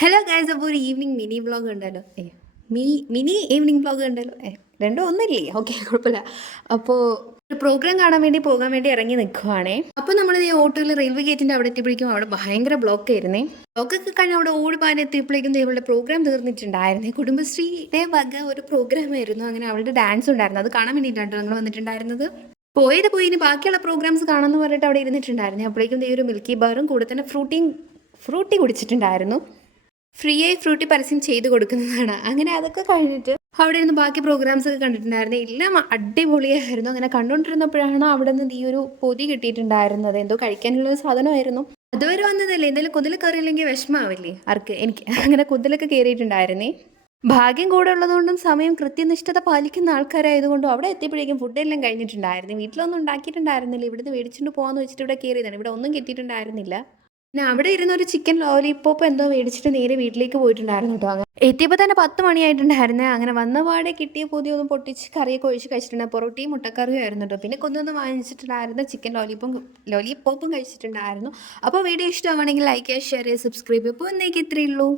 Hello guys, അപ്പോൾ ഒരു evening mini vlog ഉണ്ടല്ലോ. മിനി ഈവനിങ് വ്ളോഗ് ഉണ്ടല്ലോ. രണ്ടും ഒന്നില്ലേ? ഓക്കെ, കുഴപ്പമില്ല. അപ്പോൾ ഒരു പ്രോഗ്രാം കാണാൻ വേണ്ടി പോകാൻ വേണ്ടി ഇറങ്ങി നിൽക്കുവാണേ. അപ്പോൾ നമ്മൾ ഈ ഓട്ടോയിൽ റെയിൽവേ ഗേറ്റിൻ്റെ അവിടെ എത്തിയപ്പോഴേക്കും അവിടെ ഭയങ്കര ബ്ലോക്ക് ആയിരുന്നേ. ബ്ലോക്കൊക്കെ കഴിഞ്ഞ് അവിടെ ഓടി പാൻ എത്തിയപ്പോഴേക്കും ഇവളുടെ പ്രോഗ്രാം തീർന്നിട്ടുണ്ടായിരുന്നേ. കുടുംബശ്രീയുടെ വക ഒരു പ്രോഗ്രാം ആയിരുന്നു. അങ്ങനെ അവളുടെ ഡാൻസ് ഉണ്ടായിരുന്നു. അത് കാണാൻ വേണ്ടിയിട്ടാണ് ഞങ്ങൾ വന്നിട്ടുണ്ടായിരുന്നത്. പോയത് പോയി, ഇനി ബാക്കിയുള്ള പ്രോഗ്രാംസ് കാണാമെന്ന് പറഞ്ഞിട്ട് അവിടെ ഇരുന്നിട്ടുണ്ടായിരുന്നു. അപ്പോഴേക്കും ഈ ഒരു മിൽക്കി ബാറും കൂടെ തന്നെ ഫ്രൂട്ടി കുടിച്ചിട്ടുണ്ടായിരുന്നു. ഫ്രീ ആയി ഫ്രൂട്ടി പരസ്യം ചെയ്ത് കൊടുക്കുന്നതാണ്. അങ്ങനെ അതൊക്കെ കഴിഞ്ഞിട്ട് അവിടെ ഇരുന്ന് ബാക്കി പ്രോഗ്രാംസ് ഒക്കെ കണ്ടിട്ടുണ്ടായിരുന്നു. എല്ലാം അടിപൊളിയായിരുന്നു. അങ്ങനെ കണ്ടുകൊണ്ടിരുന്നപ്പോഴാണ് അവിടെ നിന്ന് ഈ ഒരു പൊതി കിട്ടിയിട്ടുണ്ടായിരുന്നത്. എന്തോ കഴിക്കാനുള്ള സാധനമായിരുന്നു. അതുവരെ വന്നതല്ലേ, എന്തെങ്കിലും കുതിൽ കയറിയില്ലെങ്കിൽ വിഷമാവില്ലേ ആർക്ക്? എനിക്ക് അങ്ങനെ കുതിലൊക്കെ കയറിയിട്ടുണ്ടായിരുന്നേ. ഭാഗ്യം കൂടെ ഉള്ളതുകൊണ്ടും സമയം കൃത്യനിഷ്ഠത പാലിക്കുന്ന ആൾക്കാരായതുകൊണ്ടും അവിടെ എത്തിയപ്പോഴേക്കും ഫുഡെല്ലാം കഴിഞ്ഞിട്ടുണ്ടായിരുന്നു. വീട്ടിലൊന്നും ഉണ്ടാക്കിയിട്ടുണ്ടായിരുന്നില്ല. ഇവിടുന്ന് മേടിച്ചിട്ട് പോകാമെന്ന് വെച്ചിട്ട് ഇവിടെ കയറിയതാണ്. ഇവിടെ ഒന്നും കിട്ടിയിട്ടുണ്ടായിരുന്നില്ല. പിന്നെ അവിടെ ഇരുന്ന ഒരു ചിക്കൻ ലോലിപോപ്പ് എന്തോ മേടിച്ചിട്ട് നേരെ വീട്ടിലേക്ക് പോയിട്ടുണ്ടായിരുന്നു കേട്ടോ. അങ്ങനെ എത്തിയപ്പോൾ തന്നെ 10 മണിയായിട്ടുണ്ടായിരുന്നേ. അങ്ങനെ വന്നപാടെ കിട്ടിയ പൊതിയൊന്നും പൊട്ടിച്ച് കറിയൊക്കെ ഒഴിച്ച് കഴിച്ചിട്ടുണ്ട്. പൊറോട്ടയും മുട്ടക്കറിയും ആയിരുന്നു കേട്ടോ. പിന്നെ കൊന്നൊന്നും വാങ്ങിച്ചിട്ടുണ്ടായിരുന്നു. ചിക്കൻ ലോലിപോപ്പും കഴിച്ചിട്ടുണ്ടായിരുന്നു. അപ്പോൾ വീഡിയോ ഇഷ്ടമാണെങ്കിൽ ലൈക്ക് ചെയ്യുക, ഷെയർ ചെയ്യുക, സബ്സ്ക്രൈബ് ചെയ്യുക. അപ്പോൾ ഇന്നേക്ക് ഇത്രയേ ഉള്ളൂ.